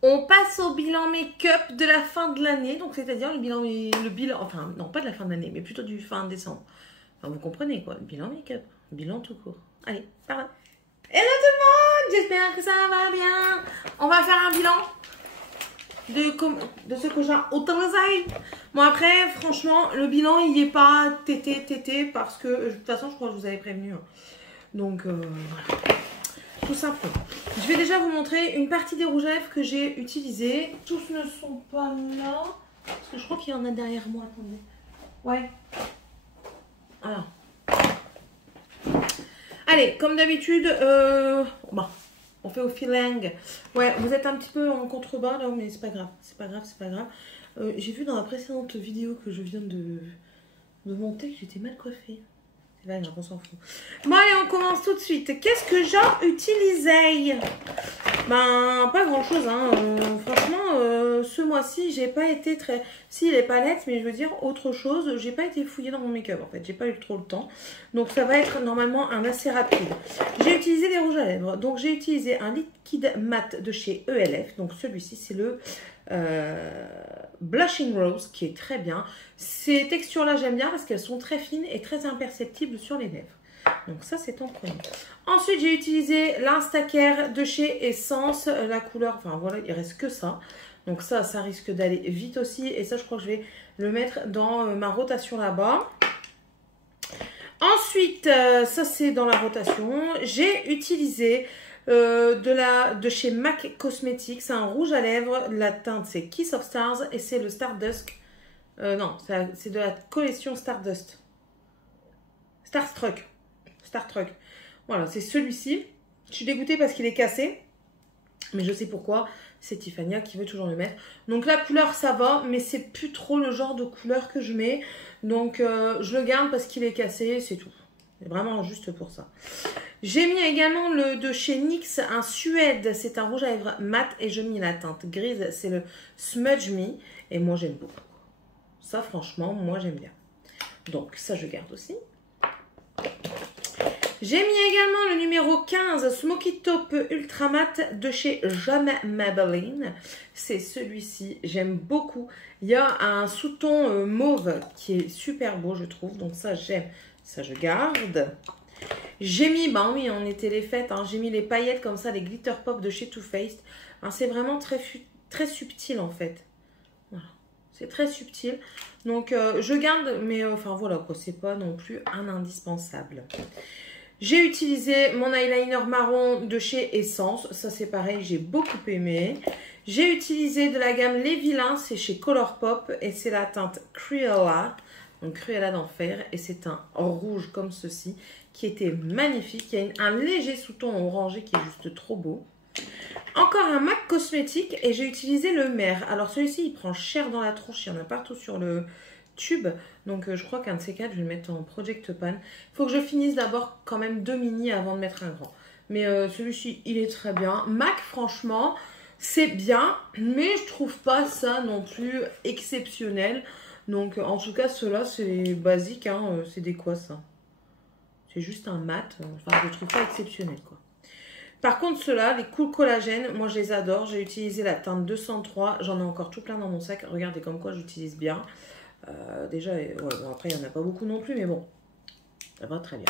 On passe au bilan make-up de la fin de l'année, donc c'est-à-dire le bilan, enfin non pas de la fin de l'année, mais plutôt du fin décembre. Enfin, vous comprenez quoi, le bilan make-up, bilan tout court. Allez, par là. Hello tout le monde, j'espère que ça va bien. On va faire un bilan de ce que j'ai utilisé. Bon après, franchement, le bilan il est pas tété parce que de toute façon je crois que je vous avais prévenu. Donc voilà. Tout simplement. Je vais déjà vous montrer une partie des rouges à lèvres que j'ai utilisés. Tous ne sont pas là. Parce que je crois qu'il y en a derrière moi. Attendez. Ouais. Alors. Allez, comme d'habitude, on fait au feeling. Ouais, vous êtes un petit peu en contrebas là, mais c'est pas grave. C'est pas grave, c'est pas grave. J'ai vu dans la précédente vidéo que je viens de monter que j'étais mal coiffée. C'est pas grave, on s'en fout. Bon allez, on commence tout de suite. Qu'est-ce que j'ai utilisé? Ben, pas grand chose, hein. Franchement, ce mois-ci, j'ai pas été très... Si, les palettes, mais je veux dire autre chose. J'ai pas été fouillée dans mon make-up, en fait. J'ai pas eu trop le temps. Donc, ça va être normalement un assez rapide. J'ai utilisé des rouges à lèvres. Donc, j'ai utilisé un liquide mat de chez ELF. Donc, celui-ci, c'est le Blushing Rose, qui est très bien. Ces textures-là, j'aime bien parce qu'elles sont très fines et très imperceptibles sur les lèvres. Donc ça, c'est en premier. Ensuite, j'ai utilisé l'Instacare de chez Essence. La couleur, enfin voilà, il reste que ça. Donc ça risque d'aller vite aussi. Et ça, je crois que je vais le mettre dans ma rotation là-bas. Ensuite, ça c'est dans la rotation. J'ai utilisé de chez MAC Cosmetics. C'est un rouge à lèvres. La teinte, c'est Kiss of Stars. Et c'est le Stardust. Non, c'est de la collection Stardust. Starstruck. Voilà, c'est celui-ci. Je suis dégoûtée parce qu'il est cassé. Mais je sais pourquoi. C'est Tiffania qui veut toujours le mettre. Donc la couleur, ça va. Mais c'est plus trop le genre de couleur que je mets. Donc je le garde parce qu'il est cassé. C'est tout. C'est vraiment juste pour ça. J'ai mis également le de chez NYX, un Suède. C'est un rouge à lèvres mat. Et je mis la teinte grise. C'est le Smudge Me. Et moi, j'aime beaucoup. Ça, franchement, moi, j'aime bien. Donc ça, je garde aussi. J'ai mis également le numéro 15 Smoky Taupe Ultra Matte de chez Jamais Maybelline. C'est celui-ci, j'aime beaucoup. Il y a un sous-ton mauve qui est super beau, je trouve. Donc ça, j'aime. Ça, je garde. J'ai mis, ben oui, on était les fêtes. Hein, j'ai mis les paillettes comme ça, les glitter pop de chez Too Faced. Hein, c'est vraiment très subtil en fait. Voilà. C'est très subtil. Donc, je garde, mais enfin voilà quoi, c'est pas non plus un indispensable. J'ai utilisé mon eyeliner marron de chez Essence. Ça, c'est pareil, j'ai beaucoup aimé. J'ai utilisé de la gamme Les Vilains. C'est chez Colourpop. Et c'est la teinte Cruella. Donc, Cruella d'enfer. Et c'est un rouge comme ceci qui était magnifique. Il y a un léger sous-ton orangé qui est juste trop beau. Encore un MAC Cosmétique. Et j'ai utilisé le Mer. Alors, celui-ci, il prend cher dans la tronche. Il y en a partout sur le tube. Donc je crois qu'un de ces quatre, je vais le mettre en Project Pan. Il faut que je finisse d'abord quand même 2 mini avant de mettre un grand. Mais celui-ci, il est très bien. MAC, franchement, c'est bien. Mais je trouve pas ça non plus exceptionnel. Donc en tout cas, ceux-là, c'est basique. Hein, c'est des quoi ça? C'est juste un mat. Enfin, je trouve pas exceptionnel quoi. Par contre, ceux-là, les Cool Collagène, moi je les adore. J'ai utilisé la teinte 203. J'en ai encore tout plein dans mon sac. Regardez comme quoi j'utilise bien. Déjà, ouais, bon, après il n'y en a pas beaucoup non plus, mais bon, ça va très bien.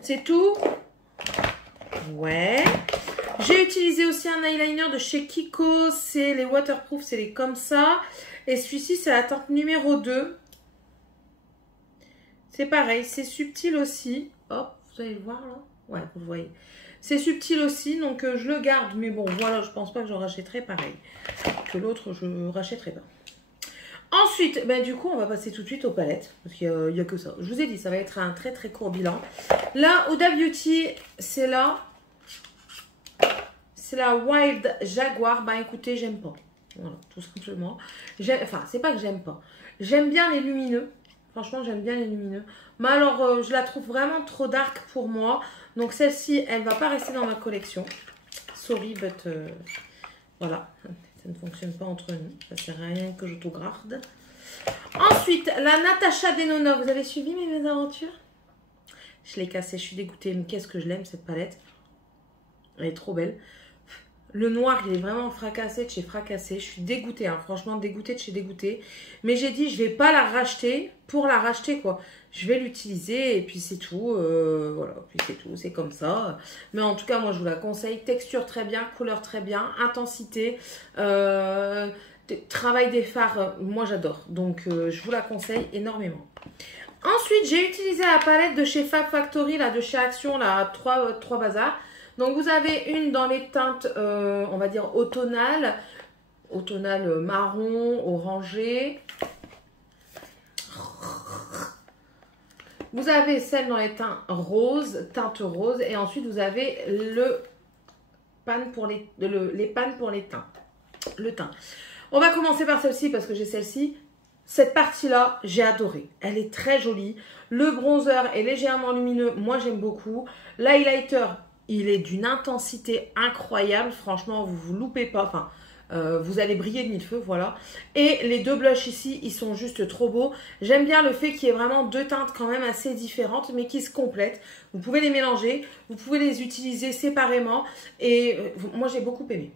C'est tout. Ouais. J'ai utilisé aussi un eyeliner de chez Kiko. C'est les waterproof, c'est les comme ça. Et celui-ci, c'est la teinte numéro 2. C'est pareil, c'est subtil aussi. Hop, vous allez le voir là? Ouais, vous le voyez. C'est subtil aussi, donc je le garde. Mais bon, voilà, je pense pas que je rachèterai pareil. Que l'autre, je rachèterai pas. Ensuite, ben, du coup, on va passer tout de suite aux palettes. Parce qu'il n'y a que ça. Je vous ai dit, ça va être un très très court bilan. Là, Huda Beauty, c'est là. C'est la Wild Jaguar. Ben écoutez, j'aime pas. Voilà, tout simplement. Enfin, c'est pas que j'aime pas. J'aime bien les lumineux. Franchement, j'aime bien les lumineux. Mais alors, je la trouve vraiment trop dark pour moi. Donc celle-ci, elle va pas rester dans ma collection. Sorry, but voilà. Ça ne fonctionne pas entre nous. Ça sert à rien que j'autogarde. Ensuite, la Natasha Denona. Vous avez suivi mes aventures? Je l'ai cassée. Je suis dégoûtée. Mais qu'est-ce que je l'aime, cette palette. Elle est trop belle. Le noir, il est vraiment fracassé de chez fracassé. Je suis dégoûtée, hein, franchement dégoûtée de chez dégoûtée. Mais j'ai dit, je vais pas la racheter pour la racheter, quoi. Je vais l'utiliser et puis c'est tout. Voilà, puis c'est tout, c'est comme ça. Mais en tout cas, moi, je vous la conseille. Texture très bien, couleur très bien, intensité, travail des fards, moi, j'adore. Donc, je vous la conseille énormément. Ensuite, j'ai utilisé la palette de chez Fab Factory, là, de chez Action, là, 3 bazars. Donc, vous avez une dans les teintes, on va dire, automnales marron, orangé. Vous avez celle dans les teintes roses. Et ensuite, vous avez le panne pour les pannes pour les teints. Le teint. On va commencer par celle-ci parce que j'ai celle-ci. Cette partie-là, j'ai adoré. Elle est très jolie. Le bronzer est légèrement lumineux. Moi, j'aime beaucoup. L'highlighter, il est d'une intensité incroyable. Franchement, vous vous loupez pas. Enfin, vous allez briller de mille feux, voilà. Et les 2 blushs ici, ils sont juste trop beaux. J'aime bien le fait qu'il y ait vraiment 2 teintes quand même assez différentes, mais qui se complètent. Vous pouvez les mélanger. Vous pouvez les utiliser séparément. Et moi, j'ai beaucoup aimé.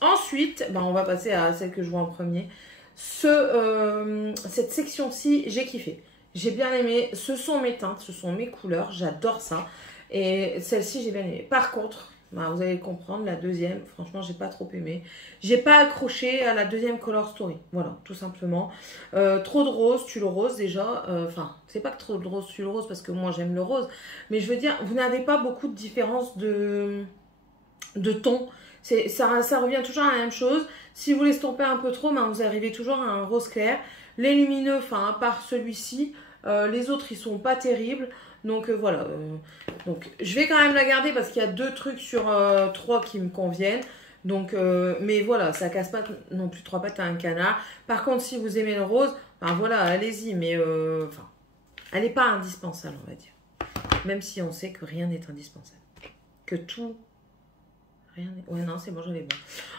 Ensuite, on va passer à celle que je vois en premier. Cette section-ci, j'ai kiffé. J'ai bien aimé. Ce sont mes teintes, ce sont mes couleurs. J'adore ça. Et celle-ci, j'ai bien aimé. Par contre, vous allez le comprendre, la deuxième, franchement, j'ai pas trop aimé. J'ai pas accroché à la deuxième Color Story. Voilà, tout simplement. Trop de rose, tue le rose déjà. Enfin, c'est pas que trop de rose, tue le rose parce que moi, j'aime le rose. Mais je veux dire, vous n'avez pas beaucoup de différence de ton. Ça revient toujours à la même chose. Si vous l'estompez un peu trop, vous arrivez toujours à un rose clair. Les lumineux, enfin, à part celui-ci, les autres, ils sont pas terribles. Donc voilà. Donc je vais quand même la garder parce qu'il y a 2 trucs sur 3 qui me conviennent. Donc, mais voilà, ça casse pas non plus 3 pattes à un canard. Par contre, si vous aimez le rose, voilà, allez-y. Mais enfin, elle n'est pas indispensable, on va dire. Même si on sait que rien n'est indispensable. Que tout... Ouais, non, c'est bon, j'avais bon.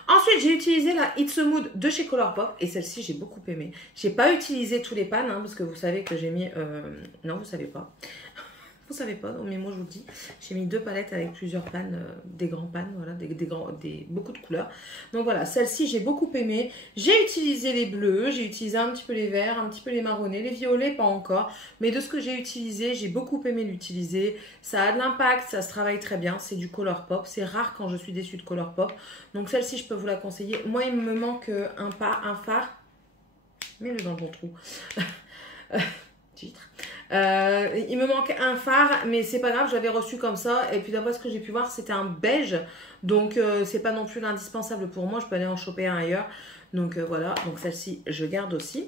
Ensuite, j'ai utilisé la It's a Mood de chez Colourpop. Et celle-ci, j'ai beaucoup aimé. J'ai pas utilisé tous les pannes, parce que vous savez que j'ai mis... Non, vous savez pas. Vous savez pas, mais moi, je vous le dis. J'ai mis 2 palettes avec plusieurs pannes, des grands pannes, voilà, beaucoup de couleurs. Donc voilà, celle-ci, j'ai beaucoup aimé. J'ai utilisé les bleus, j'ai utilisé un petit peu les verts, un petit peu les marronnés, les violets, pas encore. Mais de ce que j'ai utilisé, j'ai beaucoup aimé l'utiliser. Ça a de l'impact, ça se travaille très bien. C'est du Colourpop. C'est rare quand je suis déçue de Colourpop. Donc celle-ci, je peux vous la conseiller. Moi, il me manque un phare. Mets-le dans le bon trou. Titre. Il me manque un phare, mais c'est pas grave, je l'avais reçu comme ça. Et puis d'après ce que j'ai pu voir, c'était un beige. Donc c'est pas non plus l'indispensable pour moi. Je peux aller en choper un ailleurs. Donc voilà, donc celle-ci, je garde aussi.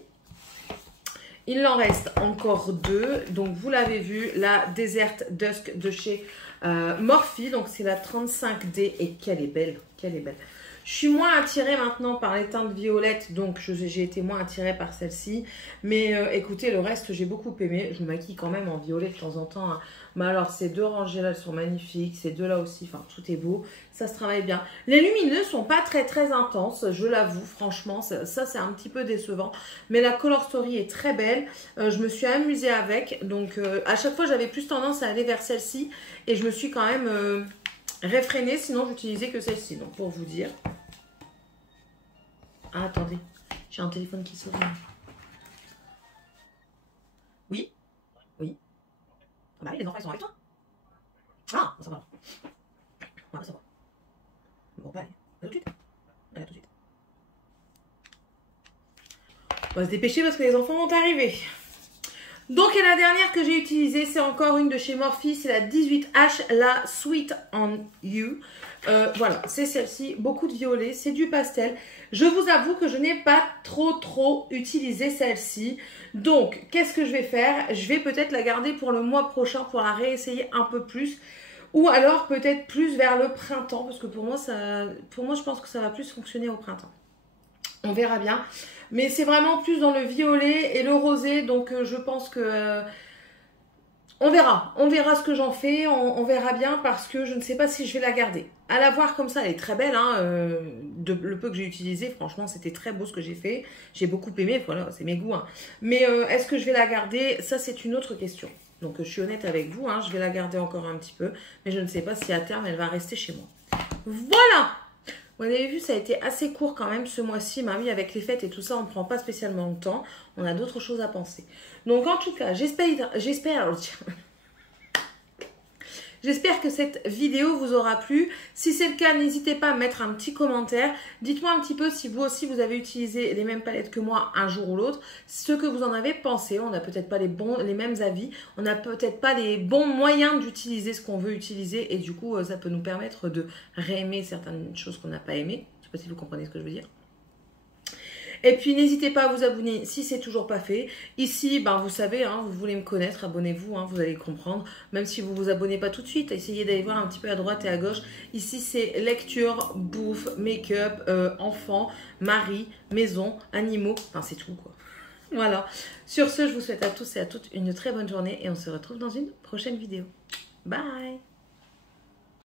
Il en reste encore 2. Donc vous l'avez vu, la Desert Dusk de chez Morphe. Donc c'est la 35D. Et qu'elle est belle, qu'elle est belle. Je suis moins attirée maintenant par les teintes violettes, donc j'ai été moins attirée par celle-ci. Mais écoutez, le reste, j'ai beaucoup aimé. Je me maquille quand même en violet de temps en temps. Hein. Mais alors, ces 2 rangées-là, elles sont magnifiques. Ces 2-là aussi, enfin, tout est beau. Ça se travaille bien. Les lumineux sont pas très, très intenses, je l'avoue, franchement. Ça c'est un petit peu décevant. Mais la Color Story est très belle. Je me suis amusée avec. Donc, à chaque fois, j'avais plus tendance à aller vers celle-ci. Et je me suis quand même... réfrénée, sinon j'utilisais que celle-ci. Donc pour vous dire. Ah, attendez, j'ai un téléphone qui sonne. Oui. Oui. Ah bah oui, les enfants ils sont avec toi. Ah, ça va. Ouais, ça va. Bon, bah allez, à tout de suite. Allez, à tout de suite. On va se dépêcher parce que les enfants vont arriver. Donc, et la dernière que j'ai utilisée, c'est encore une de chez Morphe, c'est la 18H, la Sweet on You. Voilà, c'est celle-ci, beaucoup de violet, c'est du pastel. Je vous avoue que je n'ai pas trop utilisé celle-ci. Donc, qu'est-ce que je vais faire? Je vais peut-être la garder pour le mois prochain pour la réessayer un peu plus. Ou alors peut-être plus vers le printemps, parce que pour moi, je pense que ça va plus fonctionner au printemps. On verra bien. Mais c'est vraiment plus dans le violet et le rosé. Donc je pense que... on verra. On verra ce que j'en fais. On verra bien parce que je ne sais pas si je vais la garder. À la voir comme ça, elle est très belle. Hein, le peu que j'ai utilisé, franchement, c'était très beau ce que j'ai fait. J'ai beaucoup aimé. Voilà, c'est mes goûts. Hein. Mais est-ce que je vais la garder? Ça, c'est une autre question. Donc je suis honnête avec vous. Hein, je vais la garder encore un petit peu. Mais je ne sais pas si à terme, elle va rester chez moi. Voilà! Vous avez vu, ça a été assez court quand même ce mois-ci. Bah oui, avec les fêtes et tout ça, on ne prend pas spécialement le temps. On a d'autres choses à penser. Donc en tout cas, J'espère que cette vidéo vous aura plu. Si c'est le cas, n'hésitez pas à mettre un petit commentaire. Dites-moi un petit peu si vous aussi vous avez utilisé les mêmes palettes que moi un jour ou l'autre. Ce que vous en avez pensé. On n'a peut-être pas les mêmes avis. On n'a peut-être pas les bons moyens d'utiliser ce qu'on veut utiliser. Et du coup, ça peut nous permettre de réaimer certaines choses qu'on n'a pas aimées. Je ne sais pas si vous comprenez ce que je veux dire. Et puis, n'hésitez pas à vous abonner si c'est toujours pas fait. Ici, ben, vous savez, hein, vous voulez me connaître, abonnez-vous, hein, vous allez comprendre. Même si vous ne vous abonnez pas tout de suite, essayez d'aller voir un petit peu à droite et à gauche. Ici, c'est lecture, bouffe, make-up, enfants, mari, maison, animaux. Enfin, c'est tout, quoi. Voilà. Sur ce, je vous souhaite à tous et à toutes une très bonne journée et on se retrouve dans une prochaine vidéo. Bye!